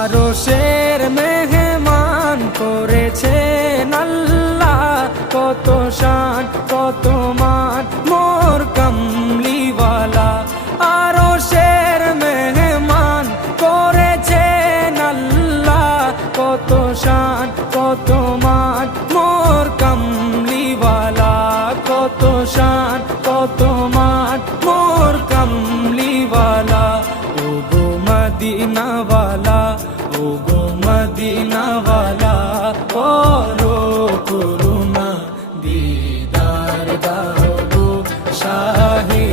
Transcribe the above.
আরশের মেহমান করেছেন আল্লাহ, কত শান কত মান মোর কামলিওয়ালা। আরশের মেহমান করেছেন আল্লাহ, কত শান কত মান মোর কামলিওয়ালা, কত শান কত মান মোর কামলিওয়ালা। ও গো মদিনাওয়ালা, ও গো মদিনাওয়ালা, করো করুণা দিদার দাও গো শাহে